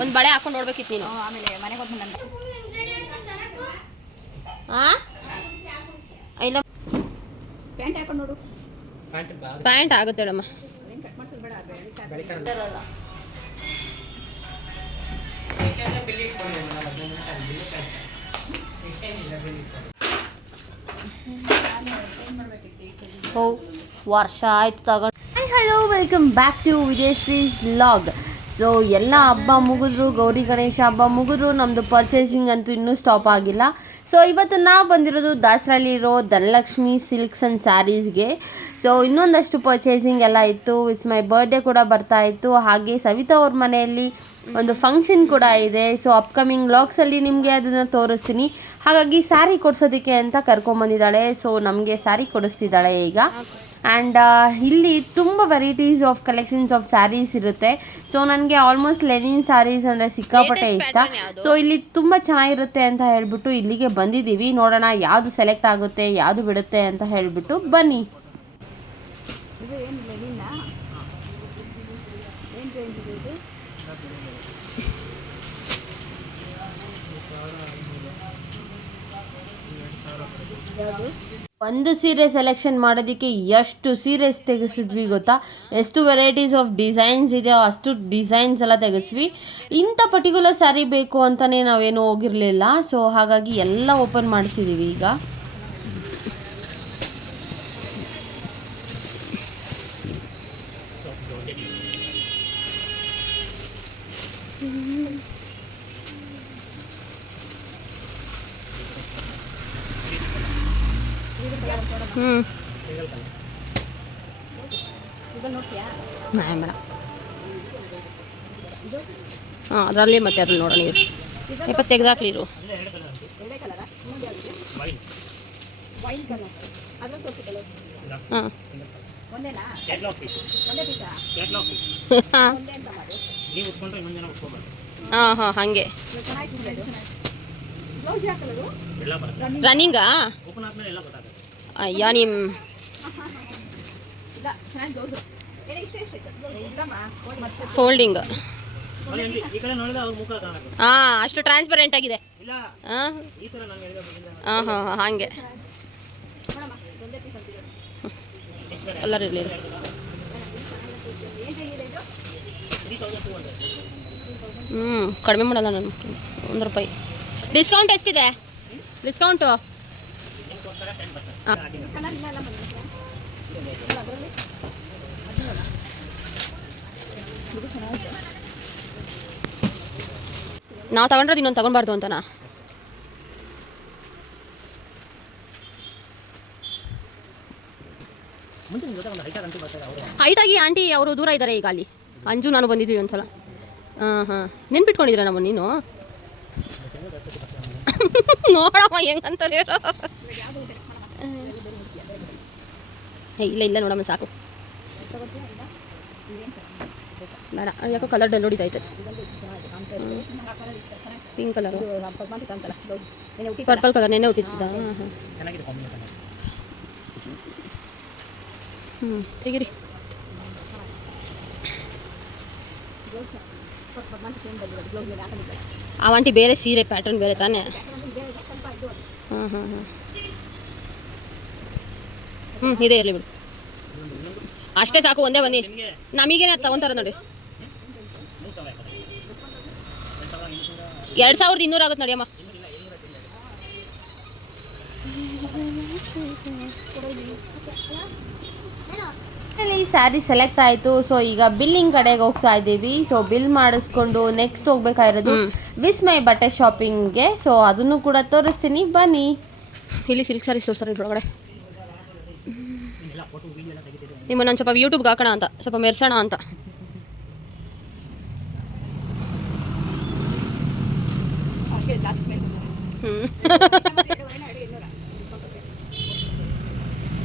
ಒಂದು ಬಳೆ ಹಾಕೊಂಡು ನೋಡ್ಬೇಕಿತ್ತು ನೀನು. ಆಮೇಲೆ ಮನೆಗೆ ಇಲ್ಲ ಪ್ಯಾಂಟ್ ಹಾಕೊಂಡು ನೋಡು. ಪ್ಯಾಂಟ್ ಆಗುತ್ತೆ ಹೇಳಮ್ಮ. ಓ ವರ್ಷ ಆಯ್ತು ತಗೊಂಡು. Hello welcome back to Vijayashree's log so ಎಲ್ಲ ಹಬ್ಬ ಮುಗಿದ್ರು, ಗೌರಿ ಗಣೇಶ ಹಬ್ಬ ಮುಗಿದ್ರು ನಮ್ಮದು ಪರ್ಚೇಸಿಂಗ್ ಅಂತೂ ಇನ್ನೂ ಸ್ಟಾಪ್ ಆಗಿಲ್ಲ. ಸೊ ಇವತ್ತು ನಾವು ಬಂದಿರೋದು ದಾಸರಳ್ಳಿ ಇರೋ ಧನಲಕ್ಷ್ಮಿ ಸಿಲ್ಕ್ಸ್ ಆ್ಯಂಡ್ ಸ್ಯಾರೀಸ್ಗೆ ಸೊ ಇನ್ನೊಂದಷ್ಟು ಪರ್ಚೇಸಿಂಗ್ ಎಲ್ಲ ಇತ್ತು. ಇಟ್ಸ್ ಮೈ ಬರ್ಡೇ ಕೂಡ ಬರ್ತಾ ಇತ್ತು. ಹಾಗೆ ಸವಿತಾ ಅವ್ರ ಮನೆಯಲ್ಲಿ ಒಂದು ಫಂಕ್ಷನ್ ಕೂಡ ಇದೆ. ಸೊ ಅಪ್ಕಮಿಂಗ್ ವ್ಲಾಗ್ಸಲ್ಲಿ ನಿಮಗೆ ಅದನ್ನು ತೋರಿಸ್ತೀನಿ. ಹಾಗಾಗಿ ಸ್ಯಾರಿ ಕೊಡಿಸೋದಕ್ಕೆ ಅಂತ ಕರ್ಕೊಂಬಂದಿದ್ದಾಳೆ ಸೊ ನಮಗೆ ಸ್ಯಾರಿ ಕೊಡಿಸ್ತಿದ್ದಾಳೆ ಈಗ. ಆ್ಯಂಡ್ ಇಲ್ಲಿ ತುಂಬ varieties of collections of sarees ಇರುತ್ತೆ. ಸೊ ನನಗೆ ಆಲ್ಮೋಸ್ಟ್ ಲೆನಿನ್ ಸ್ಯಾರೀಸ್ ಅಂದರೆ ಸಿಕ್ಕಾಪಟ್ಟೆ ಇಷ್ಟ. ಸೊ ಇಲ್ಲಿ ತುಂಬ ಚೆನ್ನಾಗಿರುತ್ತೆ ಅಂತ ಹೇಳ್ಬಿಟ್ಟು ಇಲ್ಲಿಗೆ ಬಂದಿದ್ದೀವಿ. ನೋಡೋಣ ಯಾವುದು ಸೆಲೆಕ್ಟ್ ಆಗುತ್ತೆ ಯಾವುದು ಬಿಡುತ್ತೆ ಅಂತ ಹೇಳಿಬಿಟ್ಟು ಬನ್ನಿ. ಒಂದು ಸೀರೆ ಸೆಲೆಕ್ಷನ್ ಮಾಡೋದಕ್ಕೆ ಎಷ್ಟು ಸೀರೆಸ್ ತೆಗೆಸಿದ್ವಿ ಗೊತ್ತಾ? ಎಷ್ಟು ವೆರೈಟೀಸ್ ಆಫ್ ಡಿಸೈನ್ಸ್ ಇದೆಯೋ ಅಷ್ಟು ಡಿಸೈನ್ಸ್ ಎಲ್ಲ ತೆಗೆಸ್ವಿ. ಇಂಥ ಪರ್ಟಿಕ್ಯುಲರ್ ಸ್ಯಾರಿ ಬೇಕು ಅಂತಲೇ ನಾವೇನು ಹೋಗಿರಲಿಲ್ಲ. ಸೊ ಹಾಗಾಗಿ ಎಲ್ಲ ಓಪನ್ ಮಾಡ್ತಿದ್ದೀವಿ ಈಗ. ಹ್ಞೂ ಬೇಡ ಹಾಂ ಅದರಲ್ಲಿ ಮತ್ತೆ ಅದ್ರಲ್ಲಿ ನೋಡೋಣ ಇರು. ಇಪ್ಪತ್ತು ತೆಗ್ದಾಕ್ಲಿ ಇರು. ಹಾಂ ಹಾಂ ಹಾಂ ಹಾಂ ಹಾಗೆ. ರನ್ನಿಂಗಾ ಅಯ್ಯ ನಿಮ್ಮ ಫೋಲ್ಡಿಂಗ್ ಹಾ ಅಷ್ಟು ಟ್ರಾನ್ಸ್ಪರೆಂಟ್ ಆಗಿದೆ. ಇಲ್ಲ ಹಾಂ ಹಾಂ ಹಾಂ ಹಾಂ ಹಾಗೆ. ಕಲರ್ ಹ್ಞೂ ಕಡಿಮೆ ಮಾಡಲ್ಲ ನಾನು. ಒಂದು ರೂಪಾಯಿ. ಡಿಸ್ಕೌಂಟ್ ಎಷ್ಟಿದೆ? ಡಿಸ್ಕೌಂಟು ನಿಮ್ಗೋಸ್ಕರ ಟೆನ್ ಪರ್ಸೆಂಟ್ ಹಾಂ ಕಲರ್ ಇಲ್ಲ ಅಲ್ಲ ಬಂದಿದೆ ಅದರಲ್ಲಿ ಇದು ಚೆನ್ನಾಗಿದೆ ನಾವು ತಗೊಂಡ್ರದ್ದು ಇನ್ನೊಂದು ತಗೊಬಾರ್ದು ಅಂತನಾ? ಹೈಟಾಗಿ ಆಂಟಿ ಅವರು ದೂರ ಇದ್ದಾರೆ ಈಗ ಅಲ್ಲಿ. ಅಂಜು ನಾನು ಬಂದಿದ್ವಿ ಒಂದ್ಸಲ. ಹಾಂ ಹಾಂ. ನೆನ್ಪಿಟ್ಕೊಂಡಿದ್ದೀರ ನಮ್ಮ ನೀನು? ನೋಡಮ್ಮ ಹೆಂಗಂತಾರೆ ಏ ಇಲ್ಲ ಇಲ್ಲ ನೋಡಮ್ಮ, ಸಾಕು. ಬೇಡ ಯಾಕೋ ಕಲರ್ ಡಲ್ ಹೊಡಿತೈತೆ. ಪಿಂಕ್ ಕಲರು ಪರ್ಪಲ್ ಕಲರ್ ನೆನೆ ಹುಟ್ಟಿದ್ದ. ಹಾಂ ಹಾಂ. ಹ್ಞೂ ತೆಗಿರಿ. ಆ ಆಂಟಿ ಬೇರೆ ಸೀರೆ ಪ್ಯಾಟರ್ನ್ ಬೇರೆ ತಾನೇ? ಹಾಂ ಹಾಂ ಹಾಂ ಹ್ಞೂ ಇದೆ ಇರಲಿ ಬಿಡಿ. ಅಷ್ಟೇ ಸಾಕು ಒಂದೇ ಬನ್ನಿ. ನಮಗೇನ ಅದು ತಗೊಂತಾರೆ ನೋಡಿ. ಎರಡು ಸಾವಿರದ ಇನ್ನೂರು ಆಗುತ್ತೆ ನೋಡಿ ಅಮ್ಮ. ಈ ಸ್ಯಾರಿ ಸೆಲೆಕ್ಟ್ ಆಯಿತು. ಸೊ ಈಗ ಬಿಲ್ಲಿಂಗ್ ಕಡೆಗೆ ಹೋಗ್ತಾ ಇದ್ದೀವಿ. ಸೊ ಬಿಲ್ ಮಾಡಿಸ್ಕೊಂಡು ನೆಕ್ಸ್ಟ್ ಹೋಗ್ಬೇಕಾಗಿರೋದು ವಿಸ್ಮಯ್ ಬಟ್ಟೆ ಶಾಪಿಂಗ್ಗೆ ಸೊ ಅದನ್ನು ಕೂಡ ತೋರಿಸ್ತೀನಿ. ಬನ್ನಿ. ಇಲ್ಲಿ ಸಿಲ್ಕ್ ಸ್ಯಾರೀಸ್ ತೋರಿಸ್ತಾರೆ ಇದ್ರೊಳಗಡೆ ಎಲ್ಲ ಫೋಟೋ ವೀಡಿಯೋ ಎಲ್ಲ ತೆಗಿತಿದ್ರು ನಿಮ್ಮನ್ನು ನಾನು ಸ್ವಲ್ಪ ಯೂಟ್ಯೂಬ್ಗೆ ಹಾಕೋಣ ಅಂತ, ಸ್ವಲ್ಪ ಮೆರ್ಸೋಣ ಅಂತ.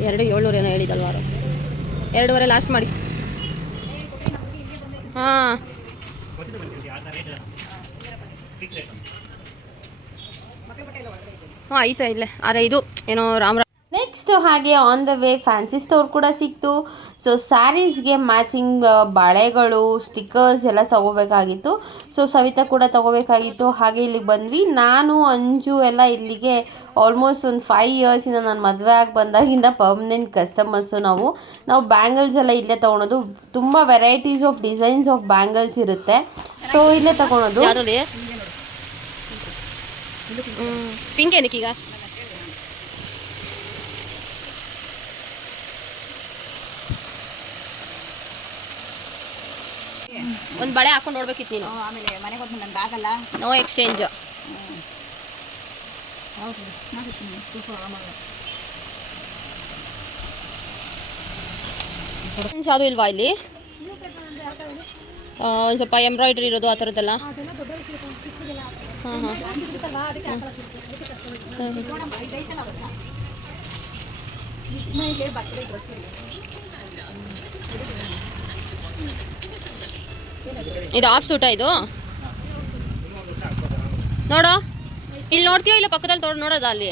ಎರಡು ಏಳ್ನೂರು ಏನೋ ಹೇಳಿದಲ್ವಾರು ಎರಡೂವರೆ ಲಾಸ್ಟ್ ಮಾಡಿ. ಹಾಂ. ಹಾಂ ಆಯ್ತಾ ಇಲ್ಲೇ. ಆರೆ ಇದು ಏನೋ ರಾಮರ ನೆಕ್ಸ್ಟ್ ಹಾಗೆ on the way fancy store ಕೂಡ ಸಿಕ್ತು. ಸೊ ಸ್ಯಾರೀಸ್ಗೆ ಮ್ಯಾಚಿಂಗ್ ಬಳೆಗಳು ಸ್ಟಿಕ್ಕರ್ಸ್ ಎಲ್ಲ ತೊಗೋಬೇಕಾಗಿತ್ತು. ಸೊ ಸವಿತಾ ಕೂಡ ತೊಗೋಬೇಕಾಗಿತ್ತು. ಹಾಗೆ ಇಲ್ಲಿಗೆ ಬಂದ್ವಿ. ನಾನು, ಅಂಜು ಎಲ್ಲ ಇಲ್ಲಿಗೆ ಆಲ್ಮೋಸ್ಟ್ ಒಂದು ಫೈವ್ ಇಯರ್ಸಿಂದ ನಾನು ಮದುವೆ ಆಗಿ ಬಂದಾಗಿಂದ ಪರ್ಮನೆಂಟ್ ಕಸ್ಟಮರ್ಸು ನಾವು. ನಾವು ಬ್ಯಾಂಗಲ್ಸ್ ಎಲ್ಲ ಇಲ್ಲೇ ತೊಗೊಳೋದು. ತುಂಬ varieties of designs of bangles ಇರುತ್ತೆ. ಸೊ ಇಲ್ಲೇ ತಗೊಳೋದು. ಒಂದು ಬಳೆ ಹಾಕೊಂಡು ನೋಡ್ಬೇಕಿತ್ತು ನೀನು. ಆಮೇಲೆ ಮನೆಗೆ ಹೋದ್ಮೇಲೆ ನನ್ಗೆ ಆಗಲ್ಲ. ನೋ ಎಕ್ಸ್ಚೇಂಜ್ ಯಾವುದೂ ಇಲ್ವಾ ಇಲ್ಲಿ? ಆ, ಸ್ವಲ್ಪ ಎಂಬ್ರಾಯ್ಡ್ರಿ ಇರೋದು ಆ ಥರದ್ದೆಲ್ಲ ಹಾಂ ಹಾಂ. ಇದು ಆಫ್ ಸೂಟ ಇದು? ನೋಡು. ಇಲ್ಲಿ ನೋಡ್ತೀಯೋ ಇಲ್ಲ ಪಕ್ಕದಲ್ಲಿ ತೋಡ್ ನೋಡೋದ ಅಲ್ಲಿ?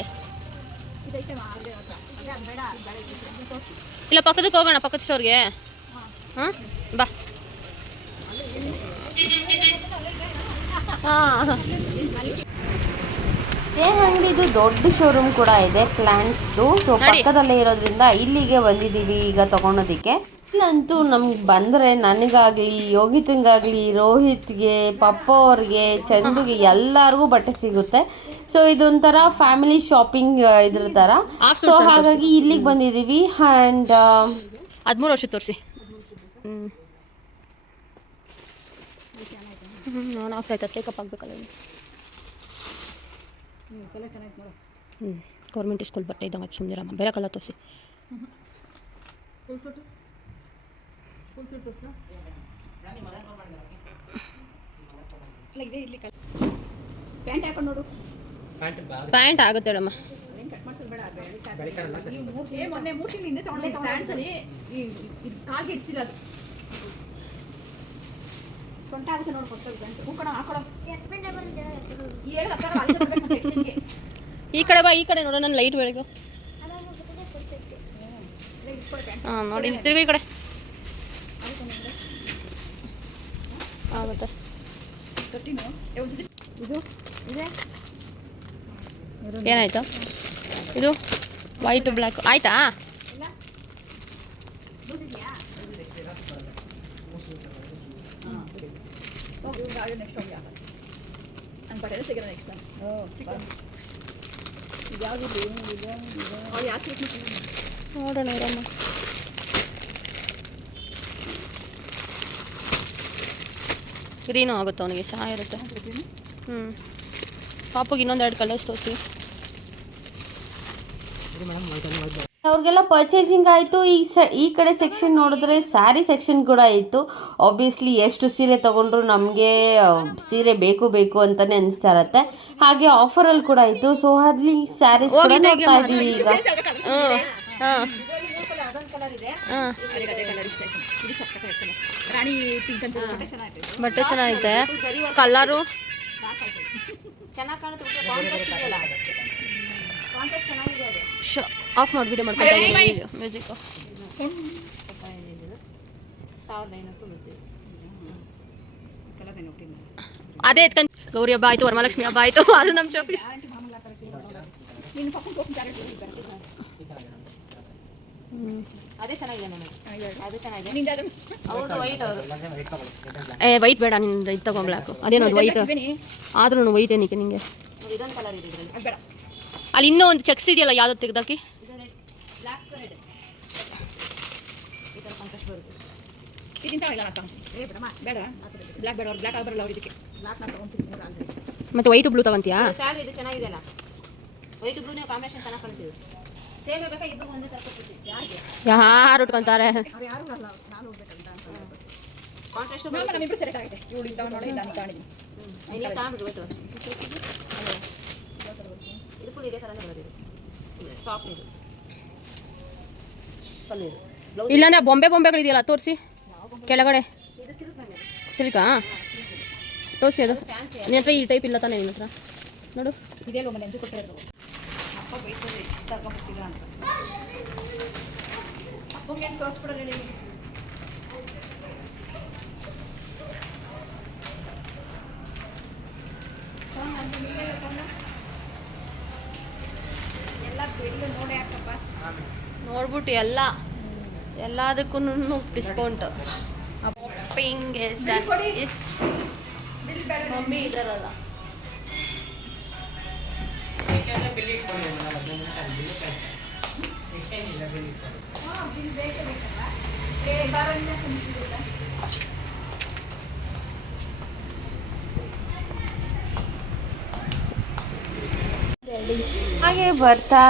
ಇಲ್ಲ ಪಕ್ಕದಕ್ಕೆ ಹೋಗೋಣ ಪಕ್ಕದ ಸ್ಟೋರ್ಗೆ ಹಾಂ? ಬಾ. ಇದೇ? ಅಂಗಡಿದು ದೊಡ್ಡ ಶೋರೂಮ್ ಕೂಡ ಇದೆ ಪ್ಲಾಂಟ್ಸ್ದು ಸೊ ಪಕ್ಕದಲ್ಲೇ ಇರೋದ್ರಿಂದ ಇಲ್ಲಿಗೆ ಬಂದಿದ್ದೀವಿ ಈಗ ತಗೊಳೋದಕ್ಕೆ ಇಲ್ಲಂತೂ ನಮ್ಗೆ ಬಂದರೆ ನನಗಾಗಲಿ ಯೋಗಿತಂಗಾಗಲಿ ರೋಹಿತ್ಗೆ ಪಪ್ಪ ಅವ್ರಿಗೆ ಚಂದುಗೆ ಎಲ್ಲರಿಗೂ ಬಟ್ಟೆ ಸಿಗುತ್ತೆ. ಸೊ ಇದೊಂಥರ ಫ್ಯಾಮಿಲಿ ಶಾಪಿಂಗ್ ಇದ್ರ ಥರ ಸೊ ಹಾಗಾಗಿ ಇಲ್ಲಿಗೆ ಬಂದಿದ್ದೀವಿ ಆ್ಯಂಡ್ ಹದಿಮೂರು ವರ್ಷ ತೋರಿಸಿ. ಹ್ಞೂ ಹ್ಞೂ ನಾನು ಆಫ್ ಆಯ್ತು ಟೇಕಪ್ ಆಗಬೇಕಲ್ಲ ಹ್ಞೂ ಗೌರ್ಮೆಂಟ್ ಸ್ಕೂಲ್ ಬಟ್ಟೆ ಇದ್ದಂಗೆ ಸುಮ್ಮನಿರಮ್ಮ ಬೇರೆ ಕಲರ್ ತೋರಿಸಿ. ಇಲ್ಲ ಇದೆ ಇಲ್ಲಿ ಪ್ಯಾಂಟ್ ಹಾಕೊಂಡು ನೋಡು. ಪ್ಯಾಂಟ್ ಆಗುತ್ತೆ ಹೇಳಮ್ಮ ಮೊನ್ನೆ ಮೂರು ತಿಂಗಳಿಂದ ತಗೊಂಡೆ. ಪ್ಯಾಂಟ್ಸ್ ಅಲ್ಲಿ ಈ ಇದು ಕಾಲ್ಗೆ ಇಡ್ತಿಲ್ಲ ಅದು. ಸೊಂಟ ಆಗುತ್ತೆ ನೋಡು ಫಸ್ಟ್ ಪ್ಯಾಂಟ್. ಮುಕ್ಕಣ ಹಾಕೊಳ್ಳೋ ಈ ಕಡೆ ಬಾ ಈ ಕಡೆ ನೋಡೋಣ ಲೈಟ್ ಬೆಳಗ್ಗೆ ಹಾಂ ನೋಡಿ ತಿರುಗಿ ಈ ಕಡೆ. ಆಗುತ್ತೆ? ಇದು? ಇದೆ. ಏನಾಯ್ತು? ಇದು ವೈಟ್ ಬ್ಲ್ಯಾಕ್ ಆಯ್ತಾ? ನೋಡೋಣ ನೆಕ್ಸ್ಟ್ ಹೋಗಿ ಹಾಕೋಣ ನನ್ನ ಬಟ್ಟೆ ಸಿಗೋಣ ನೆಕ್ಸ್ಟ್ ಟೈಮ್ ಇದು ಯಾವುದು ಅವ್ರು ಯಾಕೆ ನೋಡೋಣ ಇರಮ್ಮ ಗ್ರೀನು ಆಗುತ್ತೆ ಅವನಿಗೆ ಚೆನ್ನಾಗಿರುತ್ತೆ. ಹ್ಞೂ ಪಾಪಗೆ ಇನ್ನೊಂದೆರಡು ಕಲರ್ಸ್ ತೋರಿಸಿ. ಅವ್ರಿಗೆಲ್ಲ ಪರ್ಚೇಸಿಂಗ್ ಆಯಿತು. ಈ ಸ ಈ ಕಡೆ ಸೆಕ್ಷನ್ ನೋಡಿದ್ರೆ ಸ್ಯಾರಿ ಸೆಕ್ಷನ್ ಕೂಡ ಇತ್ತು. ಆಬ್ವಿಯಸ್ಲಿ ಎಷ್ಟು ಸೀರೆ ತೊಗೊಂಡ್ರು ನಮಗೆ ಸೀರೆ ಬೇಕು ಬೇಕು ಅಂತಲೇ ಅನಿಸ್ತಾ ಇರತ್ತೆ. ಹಾಗೆ ಆಫರಲ್ಲಿ ಕೂಡ ಇತ್ತು. ಸೊ ಅಲ್ಲಿ ಸ್ಯಾರಿ ಕೂಡ ನೋಡ್ತಾ ಇದ್ದೀವಿ ಈಗ. ಹಾಂ. ಹಾಂ ಅದೊಂದು ಕಲರ್ ಇದೆ ಹಾಂ ಅದಕ್ಕೆ ಅದೇ ಕಲರ್ ಇಷ್ಟ ಆಯ್ತು ಇದು ಸಕ್ಕತ್ತಾಗಿ ಕಲರ್ ರಾಣಿ ಪಿಂಕ್ ಅಂತ ಬಟ್ಟೆ ಚೆನ್ನಾಗಿದೆ ಬಟ್ಟೆ ಚೆನ್ನಾಗೈತೆ ಕಲರು ಚೆನ್ನಾಗಿ ಕಾಣುತ್ತೆ ಕಾಂಟ್ರಾಸ್ಟ್ ಇದೆಯಲ್ಲ ಕಾಂಟ್ರಾಸ್ಟ್ ಚೆನ್ನಾಗಿದೆ ಅದು ಶ ಆಫ್ ಮಾಡಿ ವಿಡಿಯೋ ಮಾಡ್ಕೊತಾ ಇದ್ದೀನಿ ಮ್ಯೂಸಿಕ್ ಸಾವಿರದ ಐನೂರು ಬರ್ತದೆ ಕಲರ್ ನೋಡ್ತೀನಿ ಅದೇ ಎತ್ಕೊಂಡ್ ಗೌರಿ ಹಬ್ಬ ಆಯಿತು ವರಮಹಾಲಕ್ಷ್ಮಿ ಹಬ್ಬ ಆಯಿತು ಅದು ನಮ್ಮ ಶಾಪಿಂಗ್ ನಿನ್ನ ಪಕ್ಕಕ್ಕೆ ಹೋಗಿ ಜಾಗ ಅದೇ ಚೆನ್ನಾಗಿದೆ ಅದು ಚೆನ್ನಾಗಿದೆ. ನಿಂದ ಅದು. ಹೌದು ವೈಟ್ ಅವರು ಏ ವೈಟ್ ಬೇಡ ನಿನ್ನ ಇದು ತಗೋ ಬ್ಲ್ಯಾಕು ಅದೇನೋ ಅದು ವೈಟ್ ಆದ್ರೂ ವೈಟ್ ಏನಕ್ಕೆ ನಿಂಗೆ? ಇದೊಂದು ಕಲರ್ ಇದೆ ಬೇಡ. ಅಲ್ಲಿ ಇನ್ನೂ ಒಂದು ಚೆಕ್ಸ್ ಇದೆಯಲ್ಲ ಯಾವ್ದು ತೆಗ್ದಾಕಿ ಮತ್ತೆ ವೈಟ್ ಬ್ಲೂ ತಗೊಂತೀಯಾ? ವೈಟ್ ಬ್ಲೂ ಕಾಂಬಿನೇಷನ್ ಚೆನ್ನಾಗಿ ಕಾಣ್ತೀವಿ ಯಾರು ಉಟ್ಕೊಂತಾರೆ ಇಲ್ಲಾಂದ್ರೆ ಬೊಂಬೆ ಬೊಂಬೆಗಳಿದೆಯಲ್ಲ, ತೋರಿಸಿ. ಕೆಳಗಡೆ. ಸಿಲ್ಕಾ? ತೋರಿಸಿ ಅದು. ನಿನ್ನ ಹತ್ರ ಈ ಟೈಪ್ ಇಲ್ಲ ತಾನೇ ನಿನ್ನ ಹತ್ರ. ನೋಡು. ಅಂತ ಅಪ್ಪಂಗೆ ನೋಡ್ಬಿಟ್ಟು ಎಲ್ಲ ಎಲ್ಲದಕ್ಕೂ ಡಿಸ್ಕೌಂಟ್ ಮಮ್ಮಿ ಇದಾರಲ್ಲ. ಬಾರಣ್ಣ ಕುಂತಿಲ್ಲ ಹಾಗೆ ಬರ್ತಾ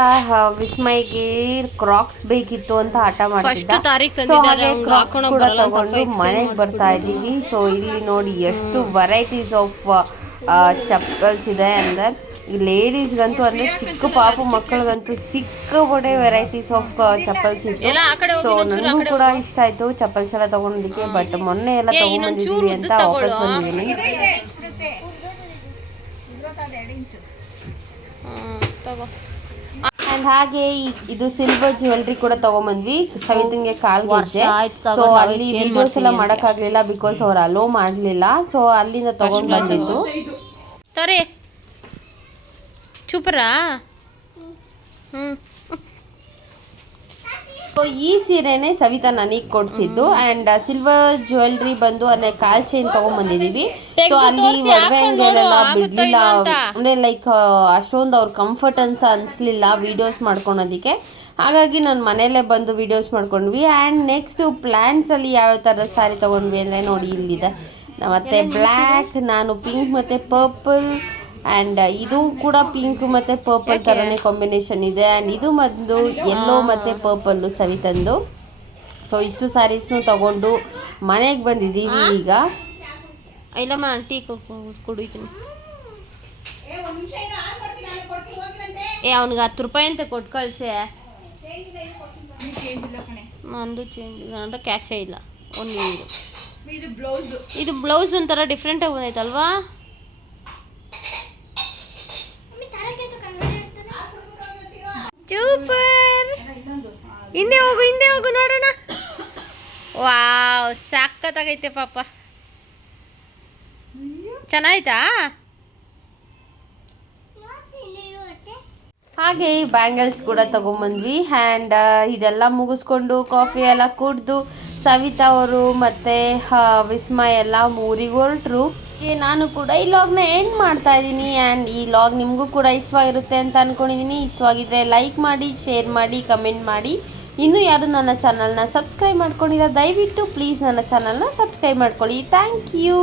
ವಿಸ್ಮಯ್ಗೆ ಕ್ರಾಕ್ಸ್ ಬೇಕಿತ್ತು ಅಂತ ಹಠ ಮಾಡ್ತಿದ್ದ. ಸೊ ಹಾಗೆ ಕ್ರಾಕ್ಸ್ ಕೂಡ ತಗೊಂಡು ಮನೆಗೆ ಬರ್ತಾ ಇದ್ದೀವಿ. ಸೊ ಇಲ್ಲಿ ನೋಡಿ ಎಷ್ಟು ವೆರೈಟೀಸ್ ಆಫ್ ಚಪ್ಪಲ್ಸ್ ಇದೆ ಅಂದ್ರೆ ಈ ಲೇಡೀಸ್ಗಂತೂ ಅಂದ್ರೆ ಚಿಕ್ಕ ಪಾಪು ಮಕ್ಕಳಿಗಂತೂ ಸಿಕ್ಕಾಪಟ್ಟೆ ವೆರೈಟೀಸ್ ಆಫ್ ಚಪ್ಪಲ್ಸ್ ಇತ್ತು. ಕಡೆ ಹೋಗಿ ಸೊ ನನಗೂ ಕೂಡ ಇಷ್ಟ ಆಯ್ತು ಚಪ್ಪಲ್ಸ್ ಎಲ್ಲ ತಗೊಂಡಿದ್ದಕ್ಕೆ ಬಟ್ ಮೊನ್ನೆ ಎಲ್ಲ ತಗೊಂಡ್ಬಂದಿದ್ದೀವಿ ಅಂತ ವಾಪಸ್. ಬಂದಿದ್ದೀನಿ. ತಗೋ. ಅಂಡ್ ಹಾಗೆ ಇದು ಸಿಲ್ವರ್ ಜ್ಯುವೆಲ್ರಿ ಕೂಡ ತಗೊಂಬಂದ್ವಿ ಸವಿತಂಗೆ ಕಾಲ್ ಗೆಜ್ಜೆ. ಸೊ ಅಲ್ಲಿ ವಿಡಿಯೋಸ್ ಎಲ್ಲ ಮಾಡಕ್ಕಾಗ್ಲಿಲ್ಲ ಬಿಕಾಸ್ ಅವ್ರು ಅಲೋ ಮಾಡ್ಲಿಲ್ಲ. ಸೊ ಅಲ್ಲಿಂದ ತಗೊಂಡ್ ಬಂದಿದ್ದು. ತರಿ. ಚೂಪರಾ? ಹ್ಞೂ ಸೊ ಈ ಸೀರೆನೆ ಸವಿತಾ ನನಗೆ ಕೊಡ್ಸಿದ್ದು ಅಂಡ್ ಸಿಲ್ವರ್ ಜ್ಯುವೆಲ್ರಿ ಬಂದು ಅಲ್ಲೇ ಕಾಲ್ ಚೈನ್ ತೊಗೊಂಡ್ಬಂದಿದ್ದೀವಿ ಸೊ ಅಲ್ಲಿ ತೋರ್ಸಿ, ಒಡವೆ ಹಾಕೊಂಡ್ ಅಂಗಡಿಯಲ್ಲೆಲ್ಲ ನೋಡು, ಆಗುತ್ತೋ ಅಂತ. ಅಂದ್ರೆ ಲೈಕ್ ಅಷ್ಟೊಂದು ಅವ್ರ ಕಂಫರ್ಟ್ ಅಂತ ಅನಿಸ್ಲಿಲ್ಲ ವೀಡಿಯೋಸ್ ಮಾಡ್ಕೊಳೋದಕ್ಕೆ. ಹಾಗಾಗಿ ನಾನು ಮನೆಯಲ್ಲೇ ಬಂದು ವಿಡಿಯೋಸ್ ಮಾಡ್ಕೊಂಡ್ವಿ. ಆ್ಯಂಡ್ ನೆಕ್ಸ್ಟು ಪ್ಲ್ಯಾನ್ಸಲ್ಲಿ ಯಾವ ಥರ ಸ್ಯಾರಿ ತೊಗೊಂಡ್ವಿ ಅಂದರೆ ನೋಡಿ ಇಲ್ಲಿದೆ. ಮತ್ತು ಬ್ಲ್ಯಾಕ್ ನಾನು ಪಿಂಕ್ ಮತ್ತೆ ಪರ್ಪಲ್ ಆ್ಯಂಡ್ ಇದು ಕೂಡ ಪಿಂಕ್ ಮತ್ತೆ ಪರ್ಪಲ್ ಥರನೇ ಕಾಂಬಿನೇಷನ್ ಇದೆ. ಆ್ಯಂಡ್ ಇದು ಮದ್ದು ಯೆಲ್ಲೋ ಮತ್ತೆ ಪರ್ಪಲ್ಲು ಸವಿತಂದು ಸೊ ಇಷ್ಟು ಸ್ಯಾರೀಸ್ನು ತಗೊಂಡು ಮನೆಗೆ ಬಂದಿದ್ದೀವಿ ಈಗ. ಇಲ್ಲಮ್ಮ ನಾನು ಟೀ ಕುಡಿತೀನಿ. ಏ ಅವ್ನಿಗೆ ಹತ್ತು ರೂಪಾಯಿ ಅಂತ ಕೊಟ್ಟು ಕಳಿಸಿ. ನಂದು ಚೇಂಜ್ ಇಲ್ಲ. ಅಂತ ಕ್ಯಾಶೇ ಇಲ್ಲ. ಒಂದು ಇದು. ಇದು ಬ್ಲೌಸು ಇದು ಬ್ಲೌಸ್ ಒಂಥರ ಡಿಫ್ರೆಂಟಾಗಿ ಬಂದೈತಲ್ವಾ? ಹಿಂದೆ ಹೋಗು ಹಿಂದೆ ಹೋಗು, ನೋಡೋಣ. ವಾವ್, ಸಾಕತ್ತಾಗೈತೆ ಪಾಪ. ಚೆನ್ನಾಯ್ತಾ? ಹಾಗೆ ಈ ಬ್ಯಾಂಗಲ್ಸ್ ಕೂಡ ತಗೊಂಬಂದ್ವಿ. ಆ್ಯಂಡ್ ಇದೆಲ್ಲ ಮುಗಿಸ್ಕೊಂಡು ಕಾಫಿ ಎಲ್ಲ ಕುಡಿದು ಸವಿತಾ ಅವರು ಮತ್ತು ವಿಸ್ಮಯ ಎಲ್ಲ ಊರಿಗೆ ಹೊರಟ್ರು ಹಾಗೆ ನಾನು ಕೂಡ ಈ ಲಾಗ್ನ ಎಂಡ್ ಮಾಡ್ತಾ ಇದ್ದೀನಿ. ಆ್ಯಂಡ್ ಈ ಲಾಗ್ ನಿಮಗೂ ಕೂಡ ಇಷ್ಟವಾಗಿರುತ್ತೆ ಅಂತ ಅಂದ್ಕೊಂಡಿದ್ದೀನಿ ಇಷ್ಟವಾಗಿದ್ದರೆ ಲೈಕ್ ಮಾಡಿ ಶೇರ್ ಮಾಡಿ ಕಮೆಂಟ್ ಮಾಡಿ. ಇನ್ನೂ ಯಾರು ನನ್ನ ಚಾನಲ್ನ ಸಬ್ಸ್ಕ್ರೈಬ್ ಮಾಡ್ಕೊಂಡಿಲ್ಲ, ದಯವಿಟ್ಟು ಪ್ಲೀಸ್ ನನ್ನ ಚಾನಲ್ನ ಸಬ್ಸ್ಕ್ರೈಬ್ ಮಾಡ್ಕೊಳ್ಳಿ. Thank you